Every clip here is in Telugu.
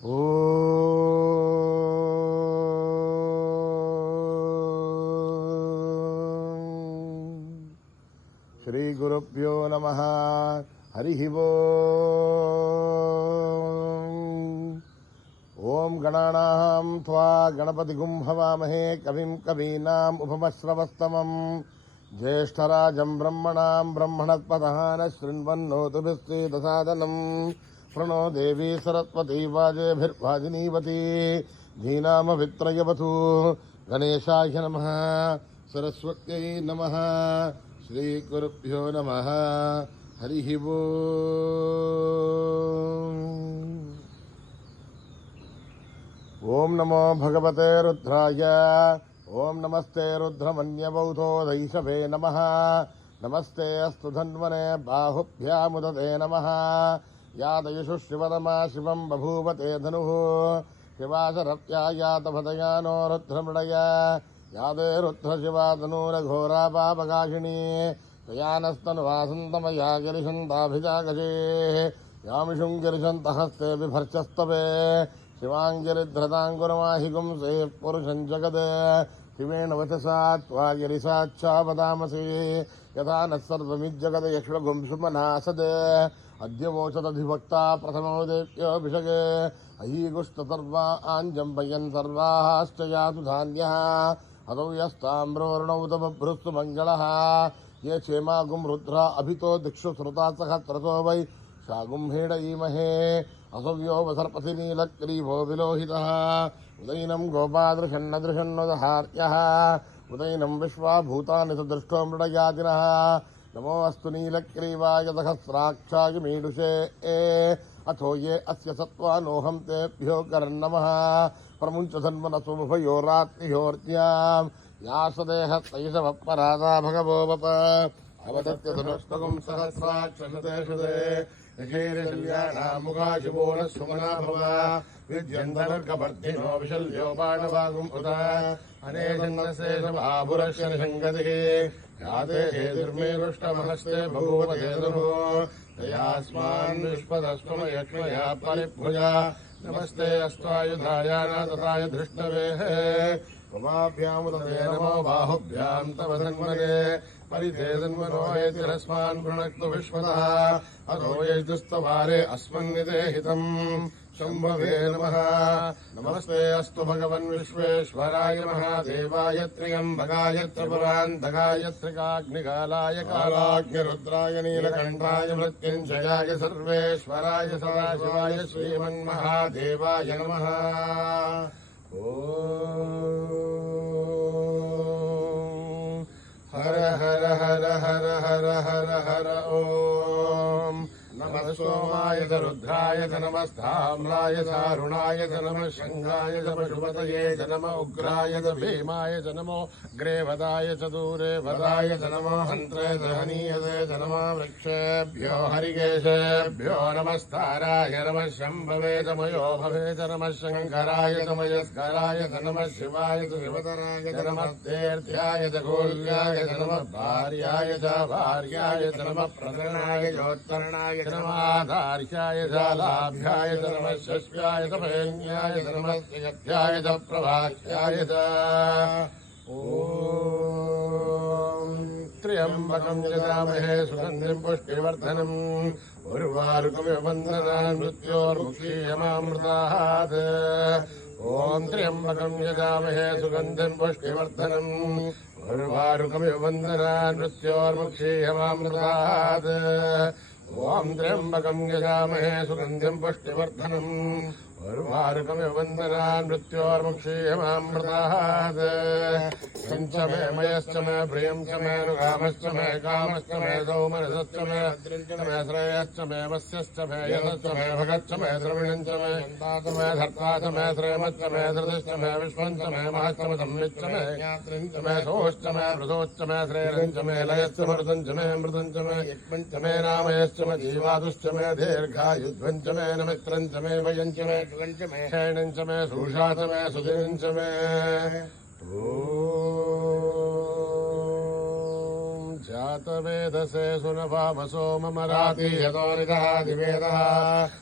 శ్రీ గురుభ్యో నమః. హరి ఓం గణానాం త్వా గణపతిగుం హవామహే కవిం కవీనాం ఉపమశ్రవస్తమం జ్యేష్ఠరాజం బ్రహ్మణాం బ్రహ్మణస్పతః శృణ్వన్నోతుభిస్సేదసాదనం ప్రణో దేవీ సరస్వతీ వాజేభిర్వాజినీవతి ధీనామవిత్రయవతు. గణేశాయ నమః. సరస్వత్యై నమః. శ్రీ గురుభ్యో నమః. హరి ఓం నమో భగవతే రుద్రాయ. ఓం నమస్తే రుద్రమన్యబౌధోదైషవే నమః. నమస్తే అస్తు ధన్వనే బాహుభ్యాముదతే నమః. యాదయుషు శివతమా శివం బభూవతే ధనుః. శివాశరత్యాయాతభదయానో రుద్రమృడయ యాదే రుద్రశివాతనూరఘోరా పాపకాశినీ తయానస్తనువాసంతమయా గిరిశంతాభిజాగజే యామిషుం గిరిశంతహస్తే బిభర్చస్తవే శివాంగిరిధృతాంగురమాహిగుం సే పురుషం జగద్ శివేణ వచసా త్వా గిరిసాచ్చావదామసి యథా నర్వమిజ్జగద యక్ష్మగుం సుమనాసద్ అద్యవోచదధిభక్త ప్రథమోదేవ్యోభిషగే అహీగుష్టసర్వా ఆంజంబయన్ సర్వాశ్చయాతు ధాన్యః హతౌ యస్తామ్రోర్ణౌ తమభృస్తు మంగళః ये क्षेमागुं रुद्रा अभितो दिक्षु श्रुता सहस्रतो वै शागुं हेडयीमहे असव्यो वसर्पसि नीलग्रीवो विलोहितः उदयिनं गोपादृशन्नदृशन्नुदहार्यः उदयिनं विश्वाभूतानि सदृष्टो मृडयातिनः नमो अस्तु नीलग्रीवाय सहस्राक्षाय मीडुषे अथो ये अस्य सत्त्वानोऽहं तेभ्यो करन्नमः प्रमुञ्चधन्वनसुभयोरात्रियोर्ज्ञाम् या सदेह तैषवपराधा भगवो वप अवदत्य धनुष्पगुं सहस्राक्षते शुदे यशैर्यल्यानामुखाशिवोनः सुमना भव विद्यन्तवर्गवर्धिनो विशल्यो बाणवागुम् उत अनेकन्नशेषभाभुरस्य निषङ्गतिः याते हेतिर्मेरुष्टमहस्ते बभूवते धनुः तयास्मान् विश्वदस्त्वमयक्ष्मया परिभुजा नमस्ते अस्त्वायुधाय नादताय धृष्णवेः उमाभ्यामुदते नमो बाहुभ्यां तव धन्वने परिते धन्वनो एतिरस्मान् वृणक्तु विश्वतः अतो यजुस्तवारे अस्मन्निदेहितम् शम्भवे नमः. नमस्ते अस्तु भगवन् विश्वेश्वराय महादेवाय त्र्यम्बकाय त्रिपुरान्तकाय त्रिकाग्निकालाय कालाग्निरुद्राय नीलकण्ठाय मृत्युञ्जयाय सर्वेश्वराय सदाशिवाय श्रीमन्महादेवाय नमः. हर हर हर हर हर हर हर ओम नमः सोमाय च रुद्राय च नमस्ताम्राय च अरुणाय च नमः शङ्गाय च पशुपतये च नमः उग्राय च भीमाय च नमो ग्रेवदाय च दूरे वदाय च नमो हन्त्रे च हनीयसे च नमः वृक्षेभ्यो हरिकेशेभ्यो नमस्ताराय नमः शम्भवे च मयो भवे च नमः शङ्कराय च मयस्कराय च नमः शिवाय च शिवतराय च नमः तीर्थ्याय च गोल्याय च नमः भार्याय च भार्याय च नमः प्रकरणाय चोत्तरणाय नमाधार्याय जालाभ्याय च नमः शस्याय च भयन्याय च नमः श्रियध्याय च प्रभाष्याय च ओम त्र्यम्बकं यजामहे सुगन्धिं पुष्टिवर्धनम् उर्वारुकमिव बन्धनान् मृत्योर्मुक्षीयमामृतात् ओम त्र्यम्बकं यजामहे सुगन्धिं पुष्टिवर्धनम् उर्वारुकमिव बन्धनान् मृत्योर्मुक्षीयमामृतात् ओम त्र्यम्बकं यजामहे सुगन्धिं पुष्टिवर्धनम् उर्वारुकमिव बन्धनान् मृत्योर्मुक्षीयमामृतात् यञ्च मे मयश्च मे प्रियं च मे अनुकामश्च मे कामश्च मे सौमनसश्च मे अद्रिञ्च मे श्रेयश्च मे वस्यश्च मे यशश्च मे भगश्च मे द्रविणं च मे यन्ता च मे धर्ता च मे श्रेमश्च मे धृतिश्च मे विश्वं च मे महश्च मे संविच्च मे ज्ञात्रिञ्च मे सोश्च मे मृदोश्च मे श्रेयं च मे लयश्च मृतं च मे मृतं च मे यक्मं च मे नामयश्च मे जीवादुश्च मे दीर्घायुध्वं च मे नमित्रं च मे वयं च मे शुभं च मे क्षयणं च मे सुषा च मे सुधिं च मे स्यातवेदसे सुनभामसो ममराति यतोरितः दिवेदः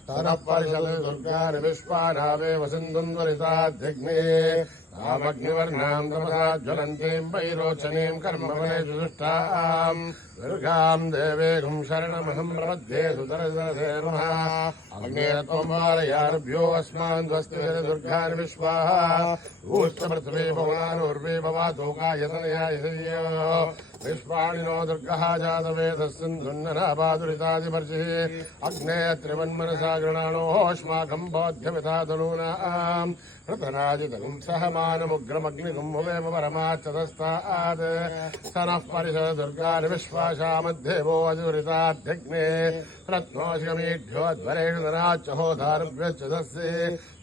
तनः परिषद् दुर्गानि विश्वानावेव सिन्धुन्वरिताध्यग्ने तामग्निवर्णां तमसा ज्वलन्तीं वैरोचनीं कर्मफलेषु दुष्टाम् दुर्गां देवेगुं शरणमहं प्रपद्ये सुतरसरसे नमः अग्ने त्वं वारयार्भ्यो अस्मान् स्वस्ति दुर्गानि विश्वाः ऊश्च पृथ्वी भुवनानुर्वी भवातोकायतनयायसय्यो विश्वाणिनो दुर्गः जातवेदः सिन्धुन्ननापादुरितादिपर्षिः अग्ने त्रिवन्मनसा गृणाणोऽस्माकं बोध्यमिता तनूनाम् हृतराजितगुं सहमानमुग्रमग्निगुं भुवेम परमाच्चतस्तात् स नः परिषद दुर्गानि विश्वासामध्येवो अजुरिताध्यग्ने रत्नोऽशिगमीढ्योऽध्वरेषु धनाच्चहोधारभ्यश्च तस्य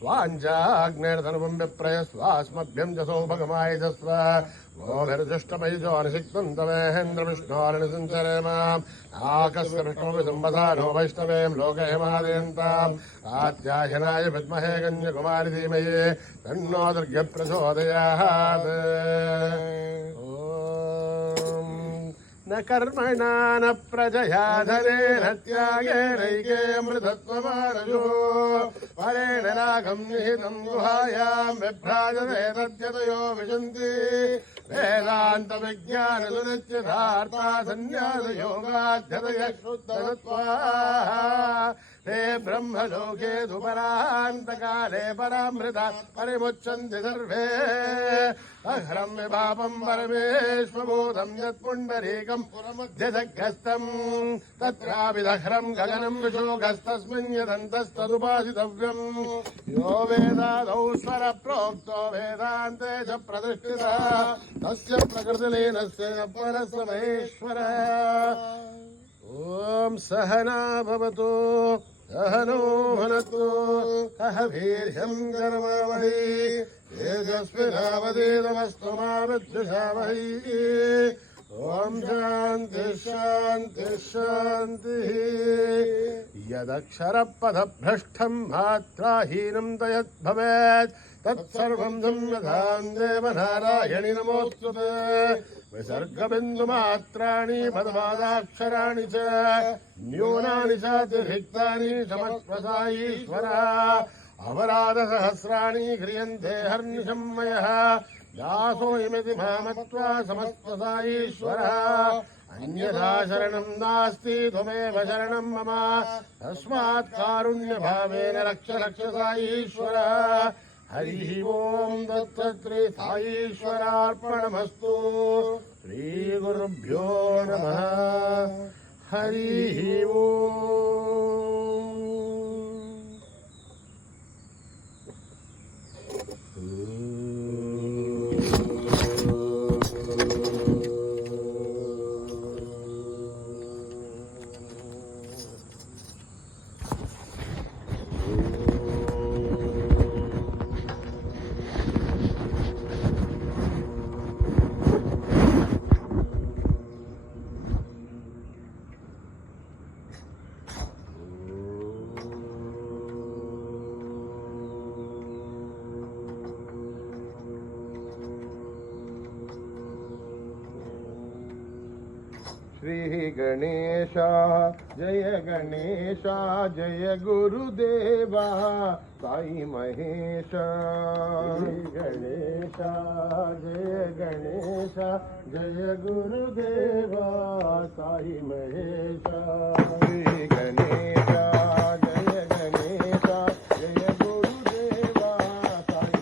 वाञ्छाग्नेर्धनुपं विप्रयस्वास्मभ्यं च सौभगमायजस्व गोभिर्दुष्टपैजो निषिक्तं तवेहेन्द्रविष्णोरनिसञ्चरेम आकस्य विष्णोऽपि सम्पदानो वैष्णवें लोकहेमादयन्ताम् आत्याशनाय विद्महे कन्याकुमारि धीमहि तन्नो दुर्गे प्रचोदयात् न कर्मणा न प्रजया धनेन त्यागेनैके अमृतत्वमानजो परेण रागं निहितं गुहायां विभ्राजते तद्यतयो विशन्ति वेदान्तविज्ञानसुनिश्चितार्था सन्न्यासयोगाध्यतयः शुद्धतत्त्वाः ते ब्रह्मलोके दुपरान्तकाले परामृता परिमुच्यन्ति सर्वे अह्रं विभावं परमेश्वभूतं यत्पुण्डरीकं पुरमध्यजग्रस्तम् तत्राविदह्रं गगनं विशोकस्तस्मिन् यदन्तस्तदुपासितव्यम् यो वेदादौ स्वरप्रोक्तो वेदान्ते च प्रतिष्ठितः तस्य प्रकृतिलीनस्य परस्य महेश्वरः ॐ सहना भवतु सहनो भुनक्तु सह वीर्यं कर्मवहै तेजस्विनावधीतमस्तु मा विद्विषावहै ॐ शान्ति शान्ति शान्तिः यदक्षरपदभ्रष्टं मात्राहीनं तयद्भवेत् तत्सर्वं संयतां देवनारायणि नमोऽस्तुते विसर्गबिन्दुमात्राणि पदपादाक्षराणि च न्यूनानि चातिरिक्तानि क्षमस्वसाईश्वरः अपराधसहस्राणि क्रियन्ते हर्निशं मयः दासोऽयमिति मामत्वा समस्वसाईश्वरः अन्यथा शरणं नास्ति त्वमेव शरणं मम तस्मात् कारुण्यभावेन रक्ष रक्ष साईश्वरः हरिः ॐ दत्तश्री साईश्वरार्पणमस्तु श्रीगुरुभ्यो नमः हरिः ॐ श्री गणेशा जय गणेशा जय गुरुदेवा साई महेशा श्री गणेशा जय गणेशा जय गुरुदेवा साई महेशा श्री गणेशा जय गणेशा जय गुरुदेवा साई महेशा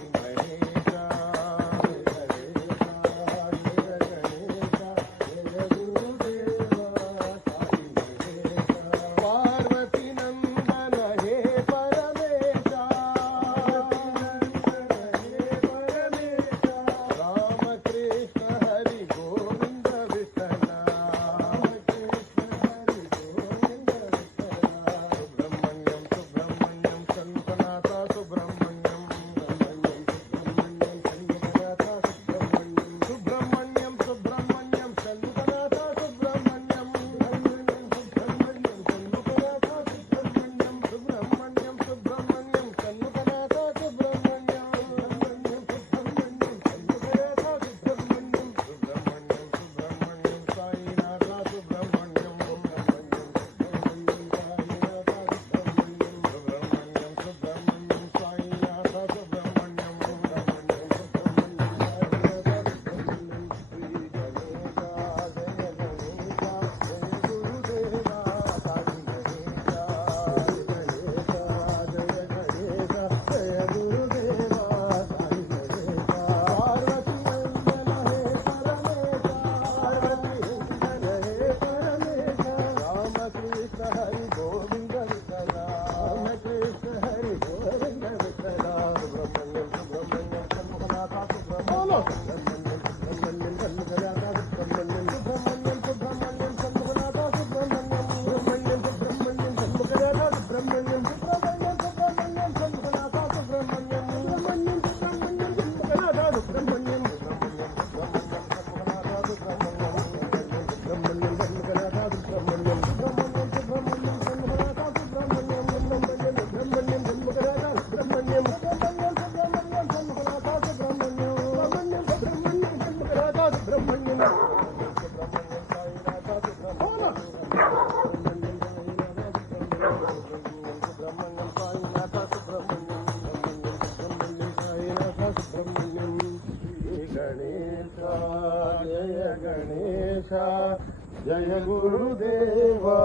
जय गुरुदेवा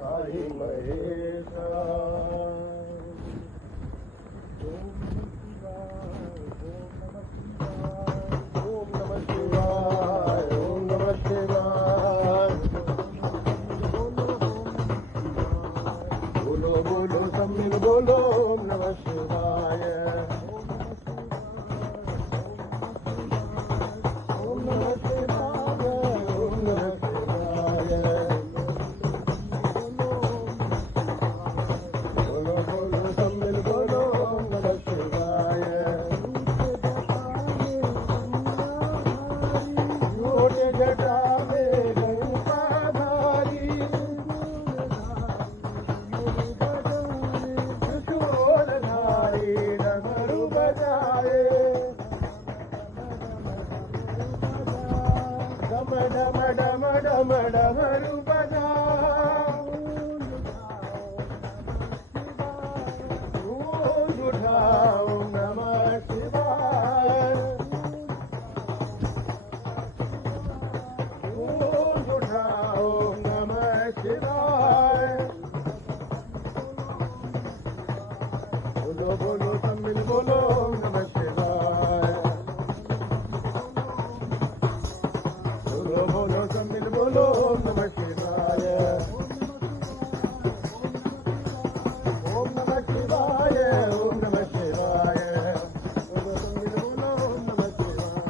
साई महेशा। ओम नमः शिवाय, ओम नमः शिवाय। बोलो बोलो सब मिल बोलो ओम नमः शिवाय। ओम नमः शिवाय, ओम नमः शिवाय। बोलो बोलो सब मिल बोलो ओम नमः शिवाय। छोटे जटा में गंगाधारी, त्रिशूलधारी डमरू बजाए। डम डम डम डम डमरू बजाओ। गूंज उठाओ नमः शिवाय। गूंज उठाओ नमः शिवाय। बोलो बोलो सब मिल बोलो नमः शिवाय। बोलो बोलो सब मिल बोलो नमः शिवाय। ओम नमः शिवाय, ओम नमः शिवाय। बोलो सब मिल बोलो ओम नमः शिवाय।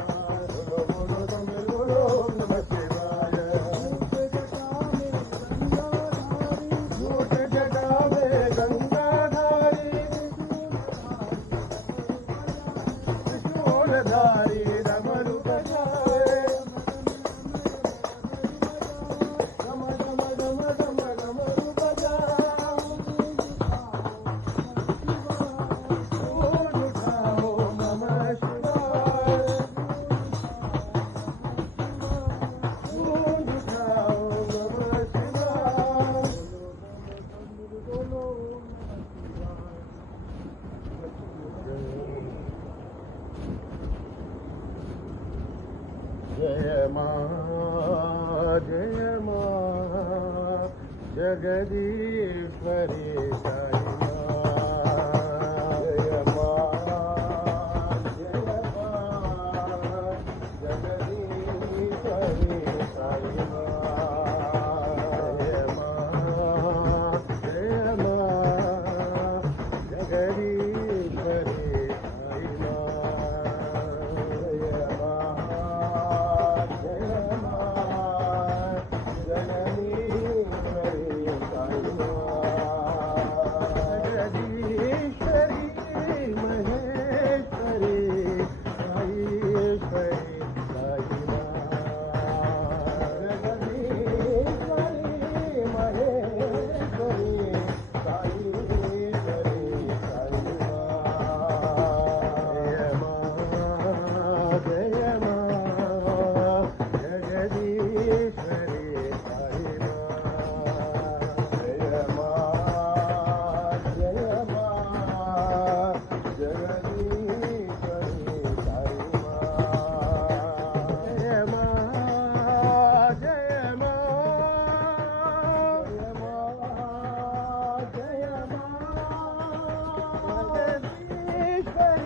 बोलो बोलो सब मिल बोलो ओम नमः शिवाय। झूठ जटा में गंगाधारी, त्रिशूलधारी डमरू बजाए। डम डम डम डम डमरू बजाओ। गूंज उठाओ नमः शिवाय। गूंज उठाओ नमः शिवाय। जय मां जगदीश्वरी साई मां। जय मां जगदीश्वरी साई मां। जय मां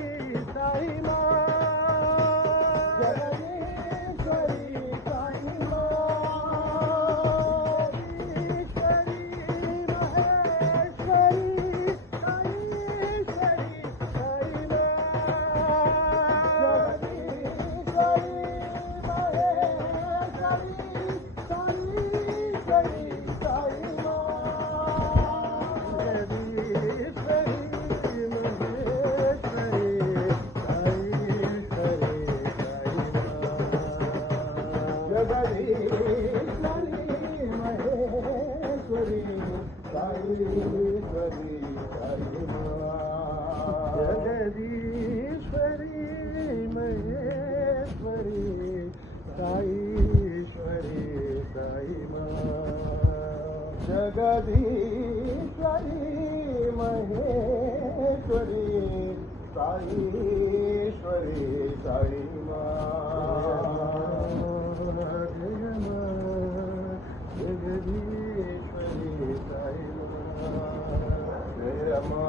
जगदीश्वरी साई मां। जय जगदीश्वरी महेश्वरी साईश्वरी साई जगदीश्वरी महेश्वरी साईश्वरी साई जय मा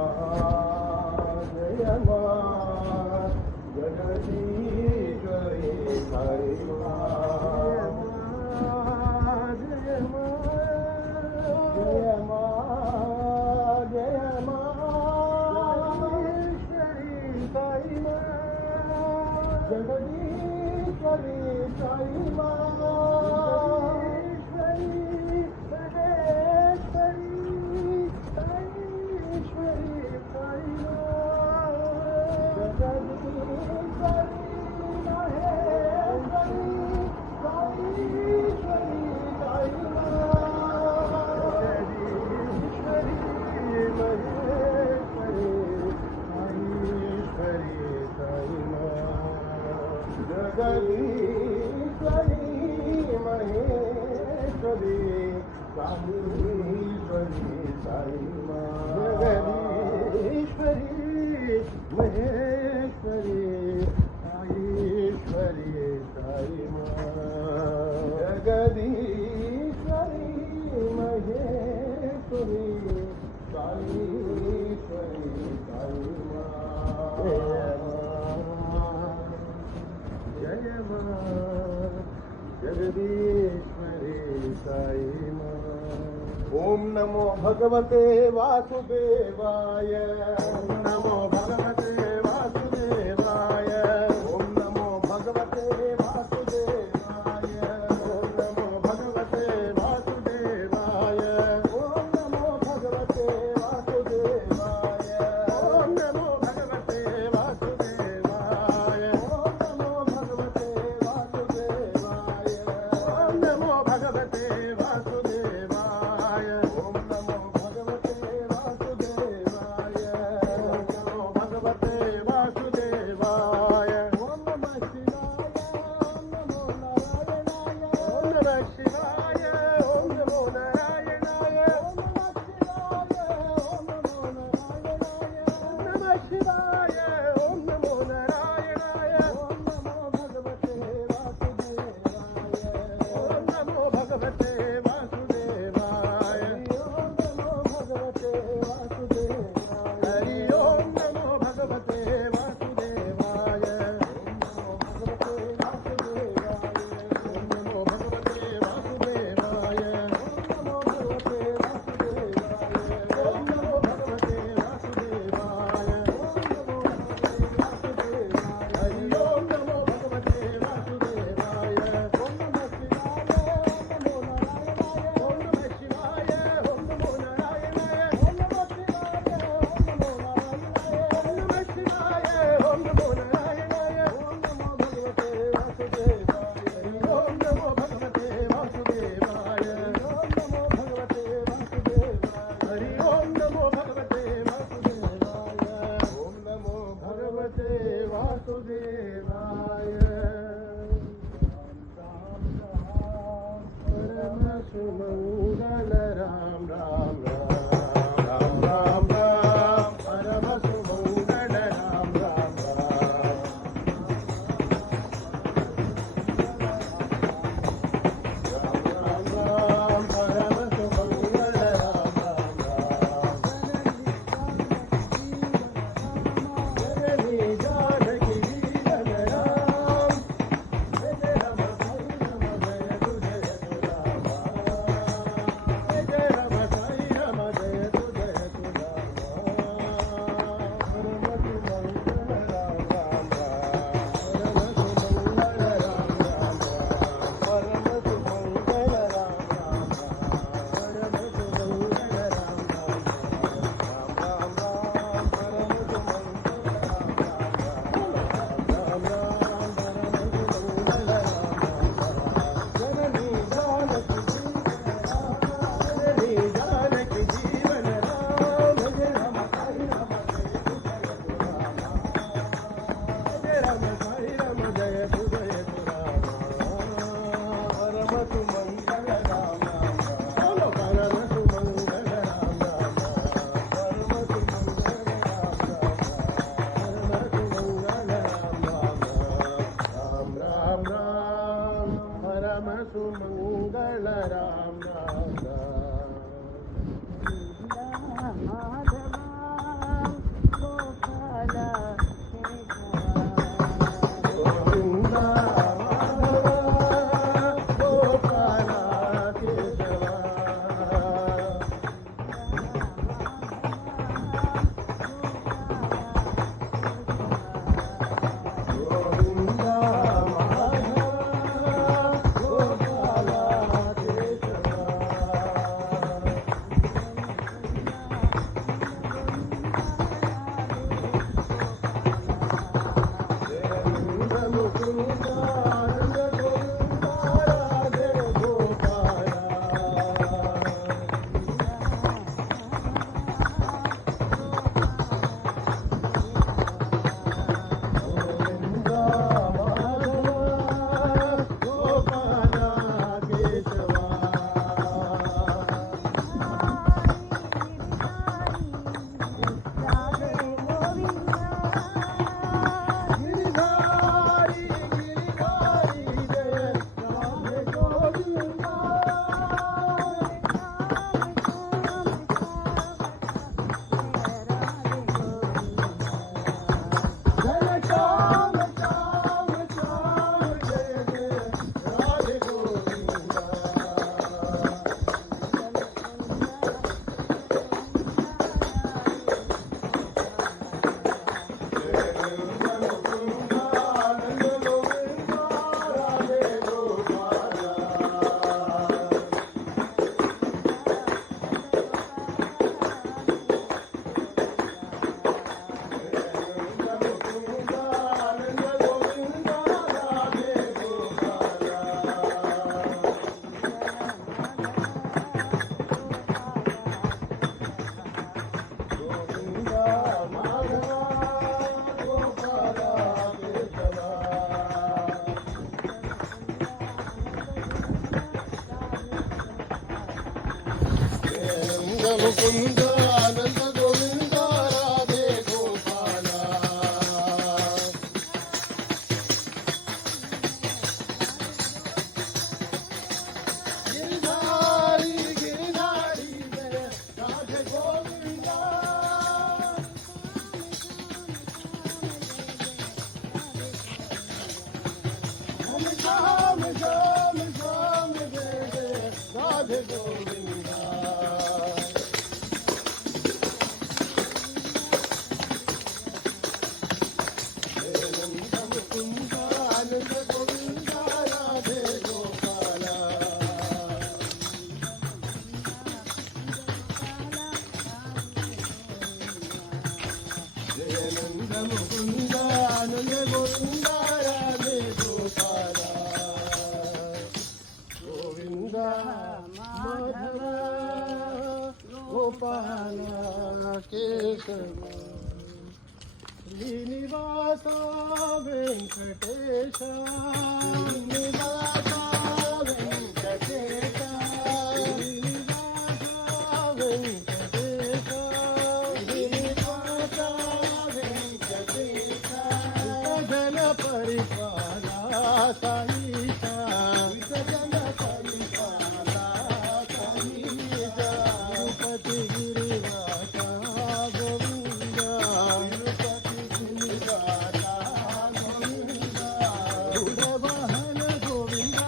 जगदीश्वरी साई जगदीश्वरी साई जगदीश्वरी महेश्वरी कामेश्वरी साई जगदीश्वरी महेश्वरी कामेश्वरी साई जगदीश्वरी महेश्वरी कामेश्वरी साई जय मां जगदीश्वरी साई मां। ओम नमो भगवते वासुदेवाय। ओम नमो भगवते वासुदेवाय। ओम नमो भगवते वासुदेवाय। ओम नमो भगवते वासुदेवाय। ओम नमो भगवते वासुदेवाय। ओम नमो भगवते वासुदेवाय। ओम नमो भगवते वासुदेवाय। ओम नमो भगवते वासुदेवाय। ओम नमो भगवते वासुदेवाय। ओम नमो ముకుంద ఆనంద గోవింద రాధే గోపాల గిరిధారి గిరిధారి రాధే గోవింద శ్యామ శ్యామ శ్యామ జయ జయ రాధే గోవింద ముకుంద ఆనంద గోవింద రాధే గోపాల జయనంద ముకుంద ఆనంద గోవింద రాధే గోపాల గోవింద మాధవ గోపాల కేశవ శ్రీనివాస వెంకటేశ శ్రీనివాస వెంకటేశ శ్రీనివాస వెంకటేశ శ్రీనివాస వెంకటేశ జన పరిపాల సాయిష జన పరిపాల సాయిష తిరుపతి గిరివాస గోవింద తిరుపతి గిరివాస గోవింద గరుడ వాహన గోవింద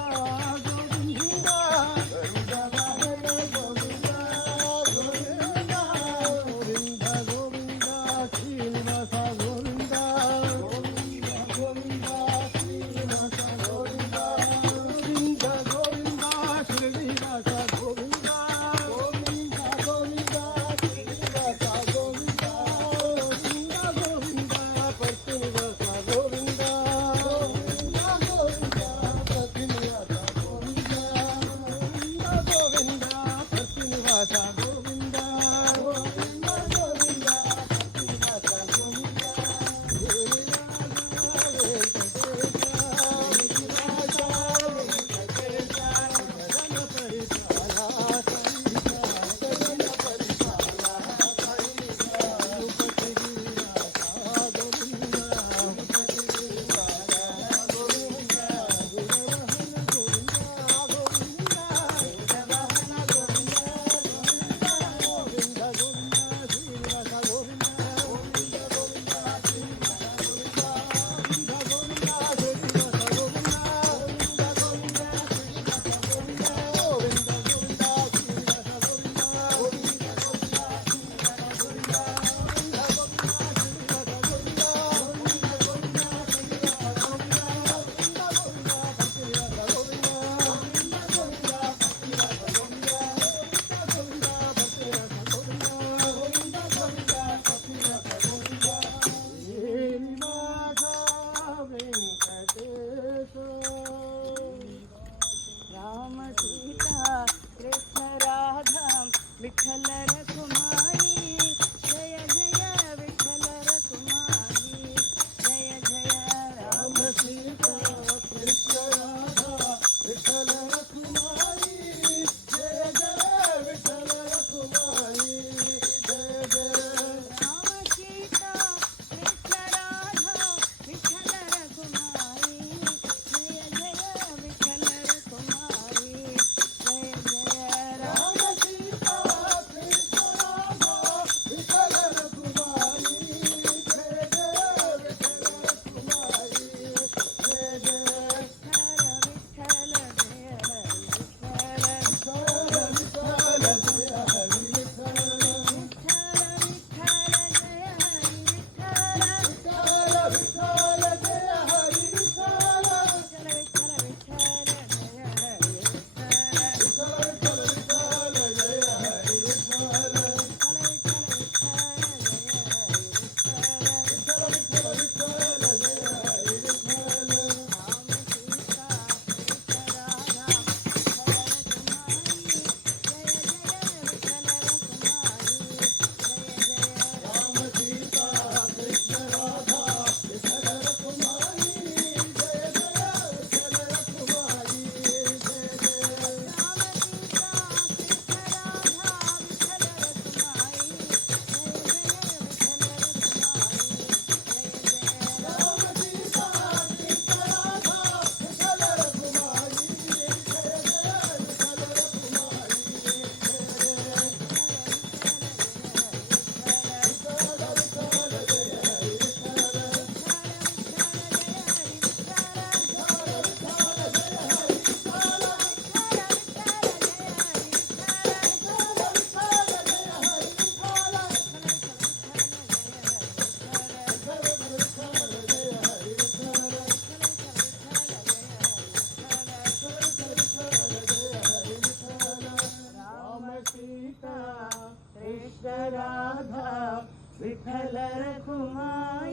विठ्ठल रखुमाई,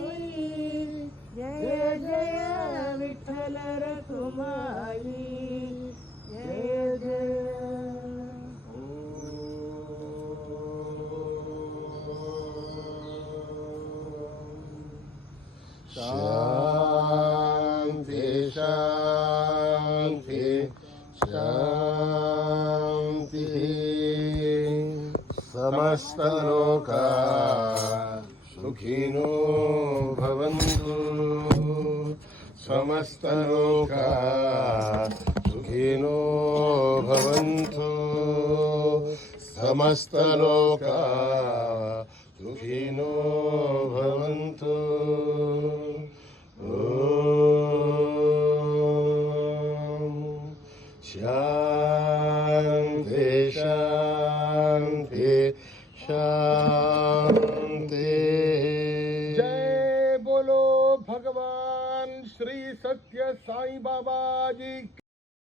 जय जय विठ्ठल रखुमाई, जय जय. शांति शांति शांति. समस्त लोका सुखिनो भवन्तु. समस्त लोका सुखिनो भवन्तु. समस्त लोका सुखिनो भवन्तु. शांति शांति शांति. जय बोलो भगवान श्री सत्य साई बाबा जी